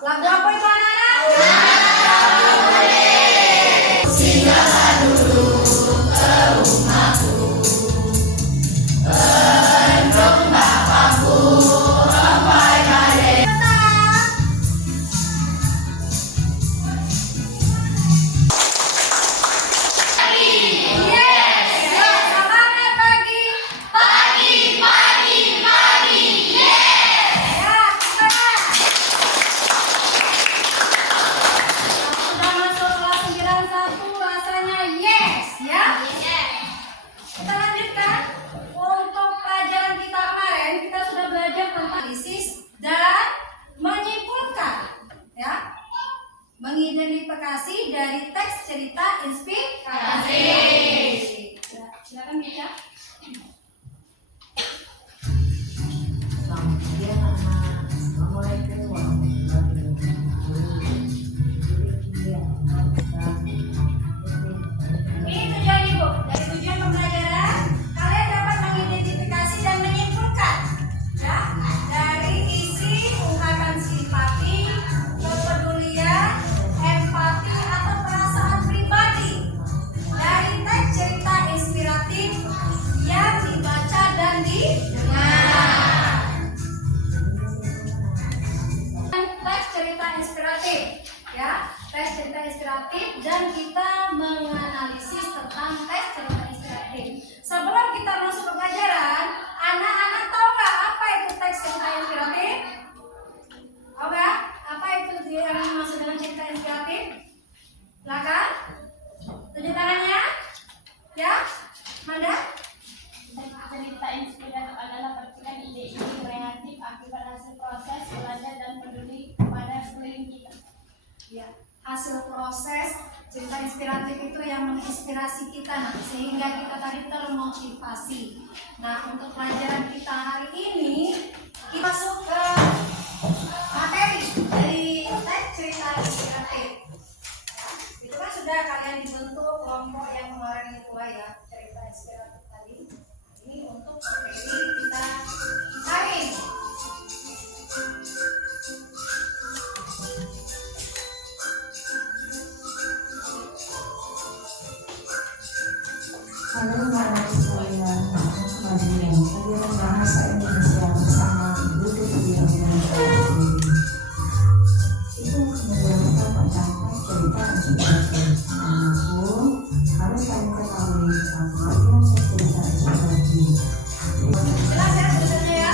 Lagu apa itu anak-anak? Singgahlah dulu ke rumahku, untuk bapakku sampai kade. Mengidentifikasi dari teks cerita inspirasi. Ya, silakan baca. Ini tujuan Ibu. Dari tujuan pembelajaran, kalian dapat mengidentifikasi dan menyimpulkan ya dari isi ungkapan simpati, kepedulian, empati atau perasaan pribadi dari teks cerita inspiratif yang dibaca dan didengar. Teks cerita inspiratif ya, teks cerita inspiratif dan kita menganalisis tentang teks cerita inspiratif. Sebelum kita masuk ke pelajaran, anak-anak tahu nggak apa itu teks cerita inspiratif? Tahu nggak apa itu yang dimaksud dengan cerita inspiratif? Silakan, tunjuk tangannya. Ya, Manda. Cerita inspiratif adalah petikan ide-ide kreatif akibat hasil proses belajar dan peduli pada sekeliling kita. Ya, hasil proses cerita inspiratif itu yang menginspirasi kita sehingga kita tadi termotivasi. Nah, untuk pelajaran kita hari ini kita masuk ke materi dari teks cerita inspiratif. Ya, itu kan sudah kalian dibentuk kelompok yang kemarin itu ya, cerita inspiratif tadi. Ini untuk materi kita hari ini. Halo anak sekalian, Maria. Pelajaran bahasa Indonesia bersama Ibu Tuti itu menjelaskan tentang cerita inspiratif. Namun harus kamu ketahui apa yang cerita inspiratif. Jelas ya tulisannya ya?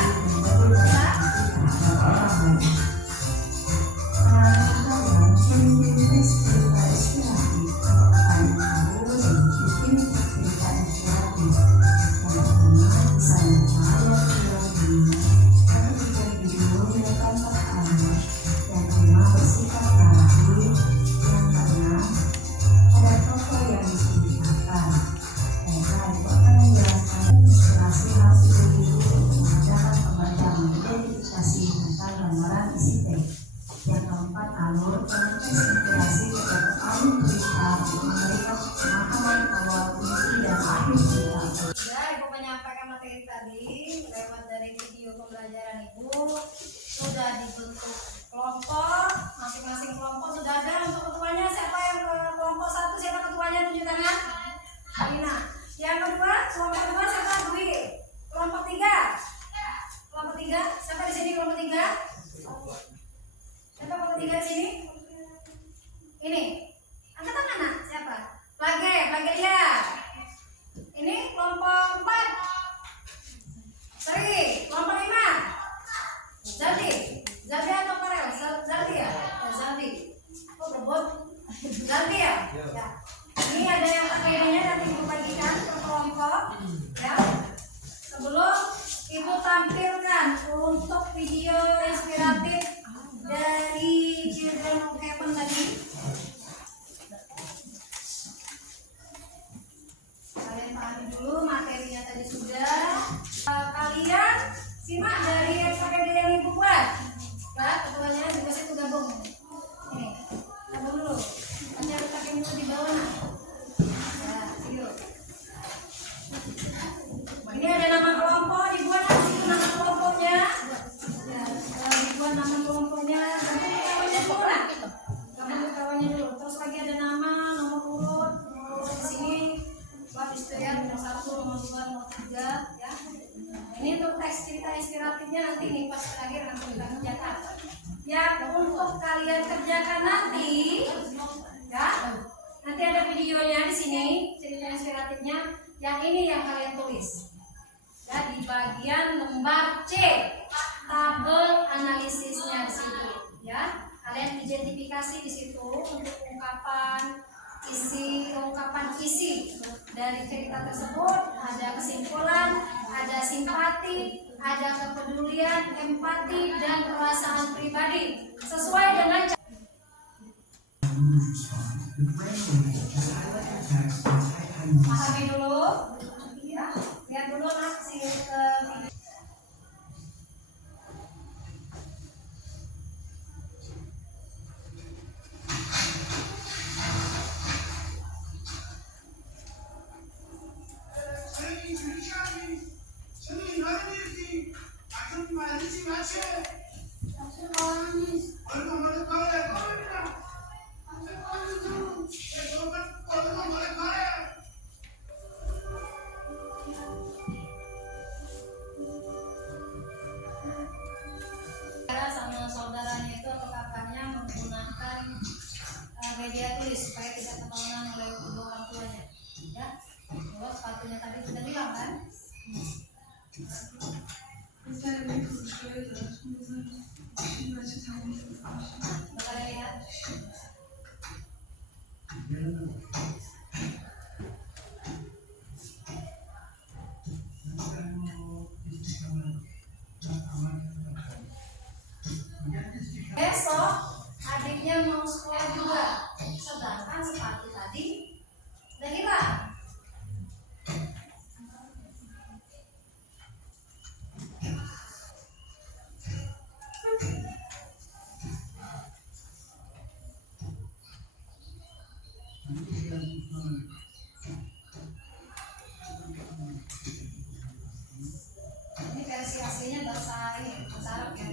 Ya, Ibu menyampaikan materi tadi lewat dari video pembelajaran Ibu. Sudah dibentuk kelompok, masing-masing kelompok sudah ada. Untuk ketuanya siapa yang ke kelompok 1? Siapa ketuanya? Tunjuk tangan. Alina. Yang kedua, kelompok 2 siapa? Dwi. Kelompok 3. Kelompok 3 siapa di sini? Kelompok 3. Siapa kelompok 3 di sini? Ini. Angkat tangan nak. Siapa? Plageria. Ini kelompok 4. Seri, kelompok 5. Zaldi atau Korel? Zaldi ya? Zaldi. Oh, berbot. Zaldi ya? Ya. Ini ada yang akhirnya nanti Ibu bagikan ke kelompok. Ya. Sebelum Ibu tampilkan untuk video inspiratif dari Children of Heaven tadi. Kalian pahami dulu materinya tadi sudah. Kalian simak dari SKPD yang Ibu buat. Ya, ketuanya juga situ gabung. Ini, gabung dulu. Nanti harus pakai itu di bawah. Ya, yuk. Ini ada nama kelompok, dibuat di situ nama kelompoknya. Ya, dibuat nama kelompoknya. Nanti isi dari cerita tersebut. Ada kesimpulan, ada simpati, ada kepedulian, empati, dan perasaan pribadi sesuai dengan pahami dulu ya, lihat dulu nak si video. Sama saudaranya itu atau kakaknya menggunakan media tulis supaya tidak ketahuan oleh kedua orang tuanya ya. Bahwa sepatunya tadi sudah bilang kan. Boleh lihat. Besok adiknya mau sekolah juga, sedangkan sepatu tadi udah hilang. Ini versi aslinya bahasa ini, bahasa Arab ya.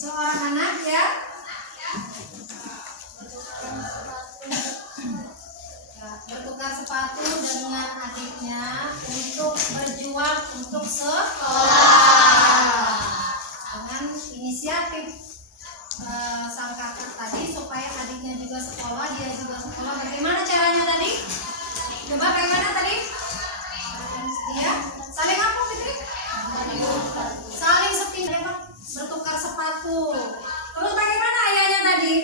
Seorang anak ya, bertukar sepatu dengan adiknya untuk berjuang untuk sekolah dengan inisiatif sang kakak tadi supaya adiknya juga sekolah, dia juga sekolah. Bagaimana caranya tadi? Coba bagaimana tadi? Ya, saling apa Fitri? Saling sepindah, bertukar sepatu. Terus bagaimana ayahnya tadi?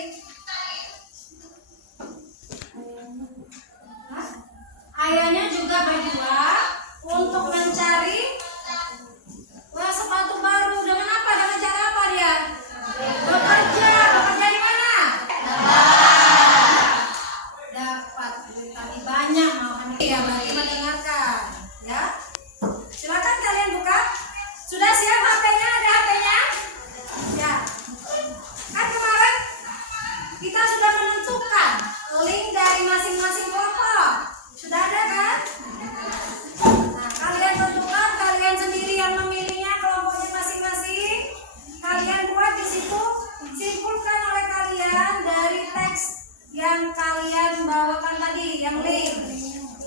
Ayahnya juga berjuang untuk mencari sepatu baru. Dengan apa? Dengan cara apa dia? Bekerja. Bekerja di mana? Dapat duit tadi banyak malahan. Ya, bagi mendengarkan. Ya, silakan kalian buka. Sudah siap HP-nya? Ada HP-nya? Ya. Kan kemarin kita sudah menentukan link dari masing-masing kelompok. Sudah ada kan? Nah, kalian tentukan, kalian sendiri yang memilihnya, kelompoknya masing-masing. Kalian buat di situ, simpulkan oleh kalian dari teks yang kalian bawakan tadi, yang link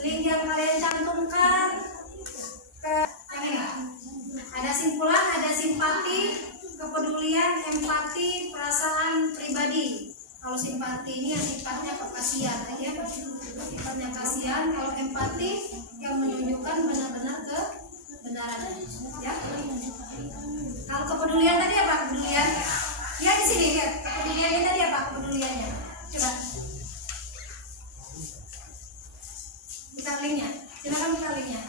yang kalian cantumkan ke ini. Ada simpulan, ada simpati, kepedulian, empati, perasaan pribadi. Kalau simpati ini yang sifatnya kekasihan, ya, sifatnya kasihan. Kalau empati yang menunjukkan benar-benar kebenaran, ya. Kalau kepedulian tadi apa? Kepedulian, ya di sini ya. Kepeduliannya tadi apa? Kepeduliannya, coba. Buka linknya, silakan buka linknya.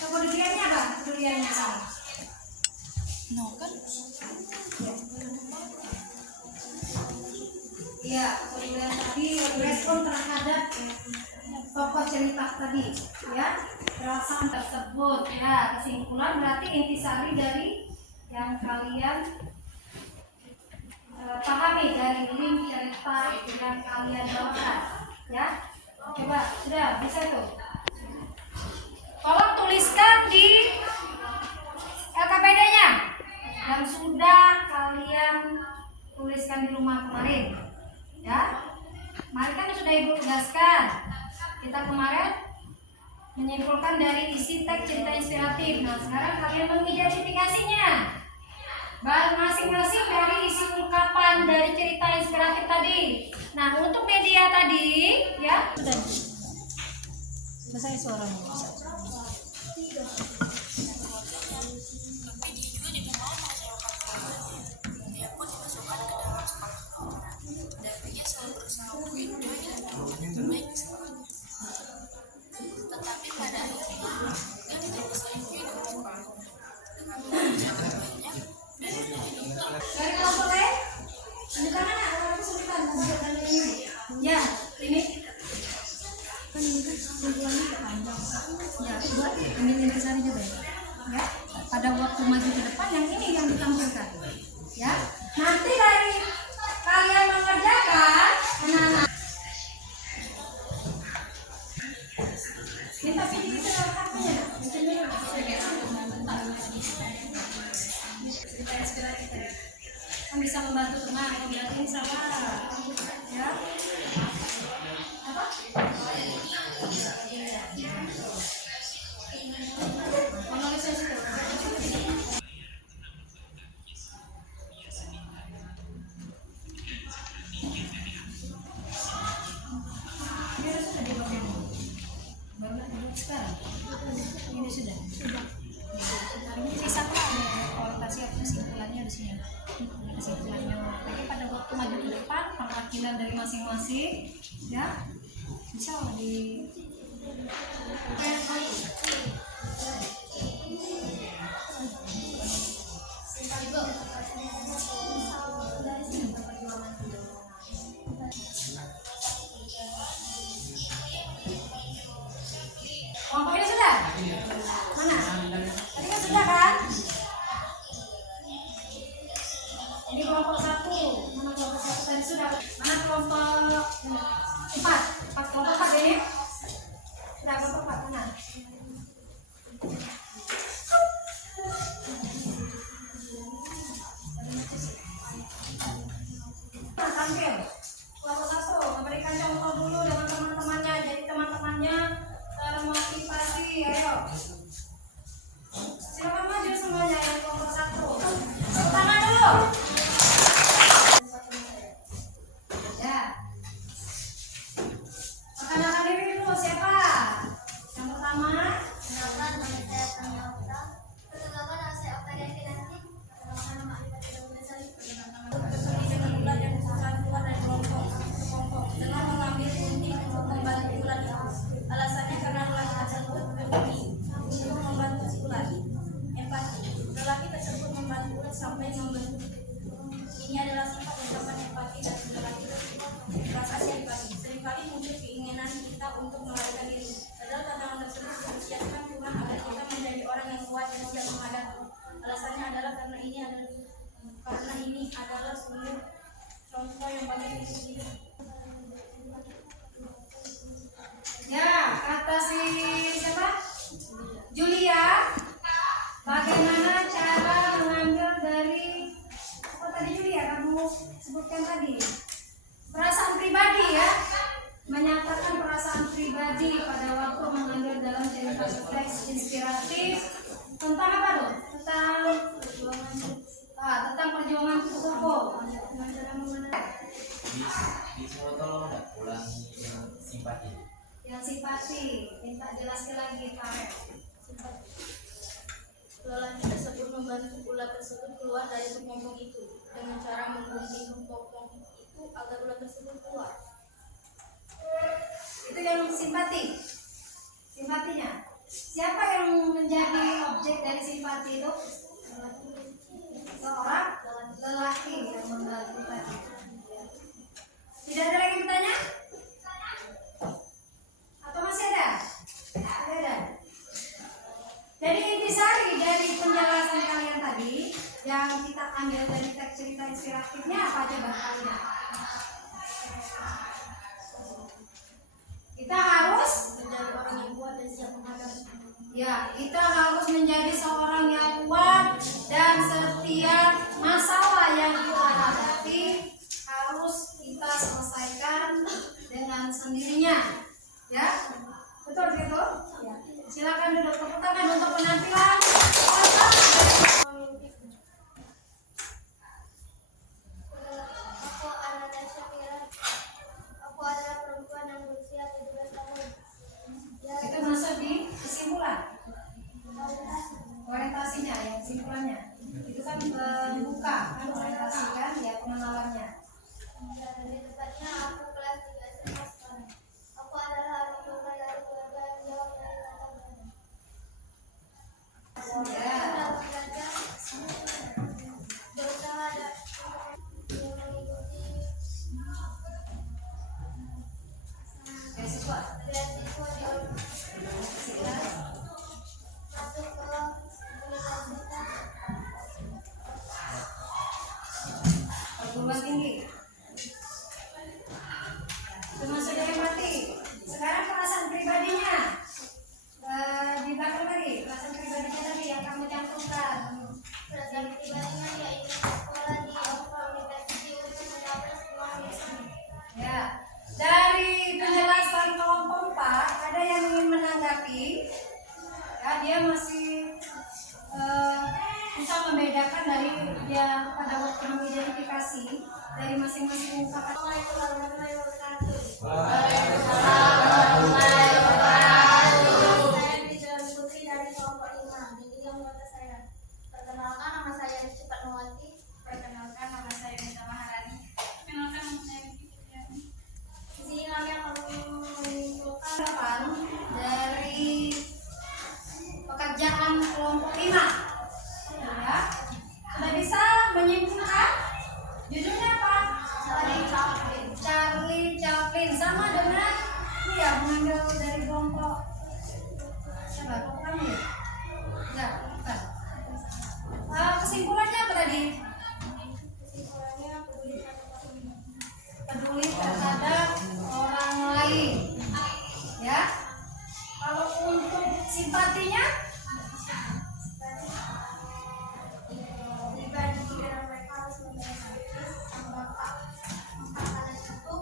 Kepeduliannya apa? Kepeduliannya sama. No kan? Iya, kemudian tadi respon terhadap tokoh cerita tadi, ya, perasaan tersebut, ya. Kesimpulan berarti intisari dari yang kalian pahami dari link cerita yang kalian bawakan, ya. Coba, sudah bisa tuh. Tolong tuliskan di LKPD-nya yang sudah kalian tuliskan di rumah kemarin, ya. Kemarin kan sudah Ibu tugaskan. Kita kemarin menyimpulkan dari isi teks cerita inspiratif. Nah, sekarang kalian mengidentifikasinya. Masing-masing dari isi ungkapan dari cerita inspiratif tadi. Nah, untuk media tadi, ya. Sudah. Selesai suaranya. Tetapi pada akhirnya dia tidak bisa hidup Dari kelompok lain? Tunjukkan mana? Aku sebutkan. Ya, ini. Kan ini kan kumpulannya panjang. Ya, coba ambil intisari juga ya. Ya, pada waktu maju ke depan yang ini yang ditampilkan. Ya, nanti dari kalian mengerjakan anak-anak. Minta video itu lewat HP-nya. Cerita inspiratif tadi. Kan bisa membantu teman, berarti ini salah. Ya. Apa? Menulis situ. Ini sudah dibaca. Baru nak dibuat sekarang. Ini sudah. Ini sisa orientasi atau kesimpulannya di sini. Kesimpulannya. Tapi pada waktu maju ke depan, perwakilan dari masing-masing, ya, bisa di. Kelompok ini sudah? Mana? Tadi kan sudah kan? Ini kelompok 1. Mana kelompok 1 tadi sudah? Mana kelompok 4? Kelompok 4 ini? Sudah kelompok 4 mana? Nah, tampil. Kelompok 1 memberikan contoh dulu dengan teman-temannya. Jadi teman-temannya termotivasi. Ayo. Silakan maju semuanya yang kelompok 1. Tangan dulu. Ya. Perkenalkan diri dulu siapa? Yang pertama. Kenalkan nama saya Tania Okta. Perkenalkan nama saya Okta Devi Nanti. Perkenalkan nama Alifah Dewi Salih. Bersama dengan bulan yang berusaha keluar dari kelompok ke kelompok dengan mengambil gunting untuk membantu bulan itu. Alasannya karena lelaki tersebut berbunyi untuk membantu si bulan. Empati. Lelaki tersebut membantu bulan sampai membentuk. Ini adalah sifat ucapan empati dan lelaki tersebut. Rasa simpati. Seringkali muncul keinginan kita untuk melarikan diri. Padahal tantangan tersebut disiapkan Tuhan agar kita menjadi orang yang kuat dan siap menghadapi. Alasannya adalah karena ini adalah sungguh contoh yang bagus untuk kita. Ya, kata si siapa? Julia. Bagaimana cara mengambil dari apa tadi Julia kamu sebutkan tadi? Perasaan pribadi ya. Menyatakan perasaan pribadi pada waktu mengambil dalam cerita teks inspiratif tentang apa loh? Tentang perjuangan Suko. Di semua tolong enggak ulangi yang simpati. Yang simpati, minta jelaskan lagi Pak. Lelaki tersebut membantu ular tersebut keluar dari kepompong itu dengan cara menggunting kepompong itu agar ular tersebut keluar. Itu yang simpati. Simpatinya. Siapa yang menjadi objek dari simpati itu? Seorang lelaki yang membantu tadi. Tidak ada lagi bertanya? Atau masih ada? Ada. Jadi intisari dari penjelasan kalian tadi yang kita ambil dari teks cerita inspiratifnya apa coba? pribadinya. Ya, betul gitu? Ya. Silakan duduk, tepuk tangan untuk penampilan. Aku Ananda Syakira. Aku adalah perempuan yang berusia 17 tahun. Itu masuk di kesimpulan. Orientasinya ya, kesimpulannya. Itu kan pembuka, kan orientasi kan, ya pengenalannya. Lebih tepatnya aku kelas 3 SMA sekarang. Aku adalah anak tunggal dari keluarga yang jauh dari latar belakang. Ya. Berusaha untuk mengikuti Beasiswa. beasiswa di universitas, masuk ke universitas Perguruan tinggi. Itu sudah mati. Sekarang perasaan pribadinya. Di belakang tadi, perasaan pribadinya tadi yang kamu cantumkan. perasaan pribadinya dia ingin sekolah di universitas untuk mendapat semua jurusan. Ya. Dari penjelasan kelompok 4, ada yang ingin menanggapi. Ya, dia masih bisa membedakan dari dia pada waktu mengidentifikasi dari masing-masing ungkapan. Assalamualaikum warahmatullahi wabarakatuh. Saya Rizal Putri dari kelompok 5. Jadi yang kata saya. Perkenalkan nama saya Rizky Fatmawati. Perkenalkan nama saya Nita Maharani. Perkenalkan nama saya Rizky Fitriani. Di sini kami akan menyimpulkan Harapan dari pekerjaan kelompok 5. Ya. Sudah bisa menyimpulkan judulnya apa? Charlie Chaplin sama dengan ini ya, mengambil dari kelompok siapa? Kelompok kami ya? Enggak, bukan. Kesimpulannya apa tadi? kesimpulannya Peduli terhadap orang lain. Ya. Kalau untuk simpatinya pribadi dan mereka harus memiliki sang bapak mengatakan itu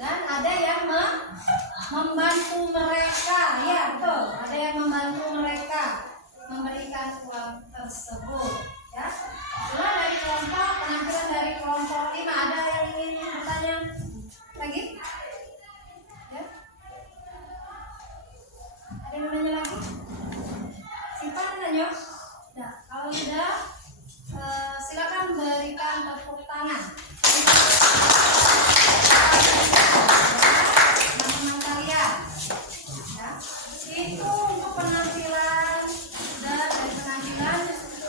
dan ada yang membantu mereka, ya betul, ada yang membantu mereka memberikan uang tersebut, ya. Itulah dari kelompok, penampilan dari kelompok 5. Ada yang ingin bertanya lagi? Ya? Ada yang mau nanya lagi? Simpan nanya. Nah, kalau sudah silakan berikan tepuk tangan. Teman-teman kalian, ya. Itu untuk penampilan. Sudah dari penampilan.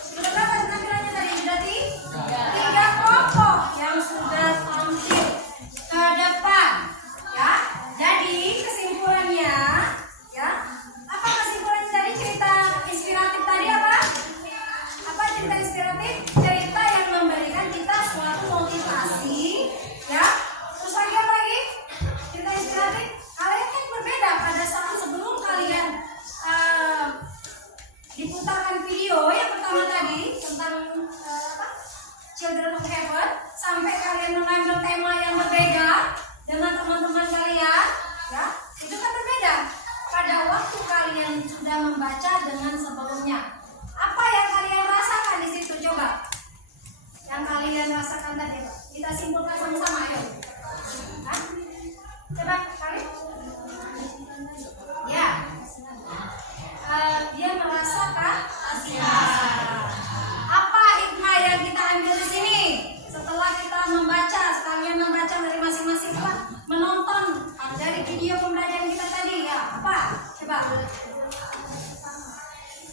Sudah berapa penampilannya tadi? Berarti 3 kelompok yang sudah tampil ke depan, ya. Jadi kesimpulannya, ya. Apa kesimpulannya tadi? Cerita inspiratif tadi apa? Apa cerita inspiratif? Cerita yang memberikan kita suatu motivasi, ya. Terus lagi apa lagi? Cerita inspiratif. Kalian kan berbeda pada saat sebelum kalian diputarkan video yang pertama tadi tentang apa? Children of Heaven, sampai kalian mengambil tema yang berbeda dengan teman-teman kalian, ya. Itu kan berbeda pada waktu kalian sudah membaca dengan sebelumnya. Apa yang kalian rasakan di situ, coba? Yang kalian rasakan tadi, Pak. Kita simpulkan sama-sama, ayo. Hah? Coba kalian. Ya. Dia merasakan apa hikmah yang kita ambil di sini setelah kita membaca, sekalian membaca dari masing-masing apa? Menonton dari video pembelajaran kita tadi, ya. Apa? Coba.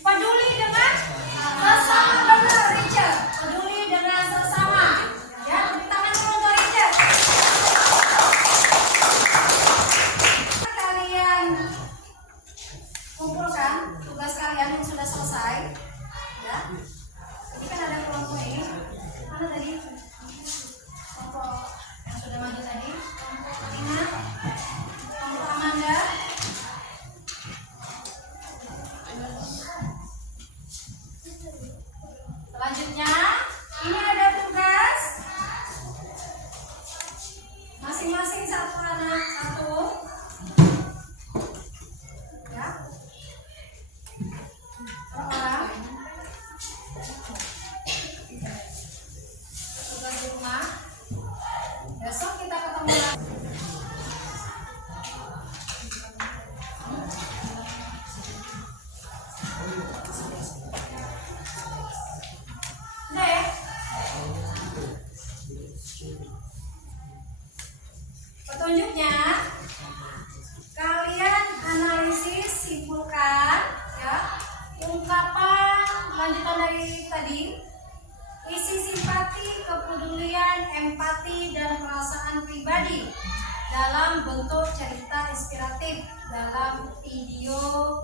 Peduli dengan sesama, benar Richard. Peduli dengan sesama. Ya, tepuk tangan dulu untuk Richard. Kalian kumpulkan tugas kalian yang sudah selesai, ya. Ini kan ada kelompok ini. Mana tadi? Kelompok yang sudah maju tadi. Kelompok Rina, kelompok Amanda. kesimpulan dari tadi, isi simpati, kepedulian, empati, dan perasaan pribadi dalam bentuk cerita inspiratif dalam video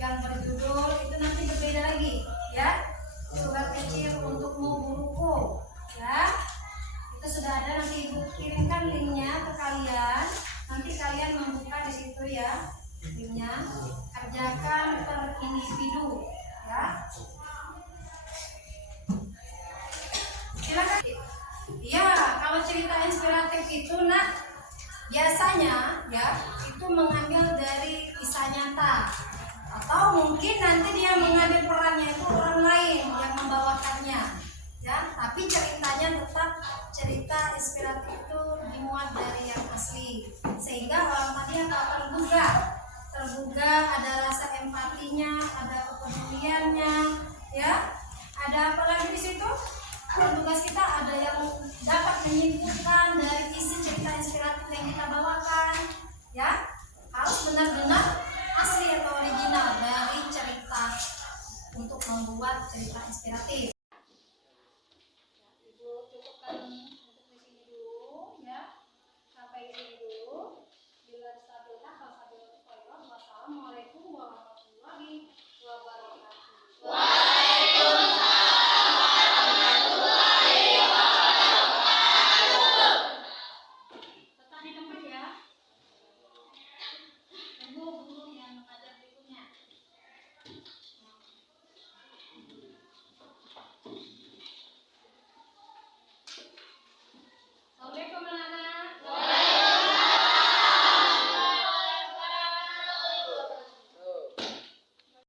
yang berjudul itu nanti berbeda lagi ya, surat kecil untukmu guruku ya, itu sudah ada, nanti ibu kirimkan linknya ke kalian, nanti kalian membuka di situ ya linknya, kerjakan per individu ya. Silakan. Iya, kalau cerita inspiratif itu nak biasanya ya itu mengambil dari kisah nyata, atau mungkin nanti dia mengambil perannya itu orang lain yang membawakannya ya, tapi ceritanya tetap cerita inspiratif itu dimuat dari yang asli, sehingga orang tadi akan tergugah, ada rasa empatinya, ada kepeduliannya ya, ada apa lagi di situ. Tugas kita ada yang dapat menyimpulkan dari isi cerita inspiratif yang kita bawakan ya, harus benar-benar asli atau original dari cerita untuk membuat cerita inspiratif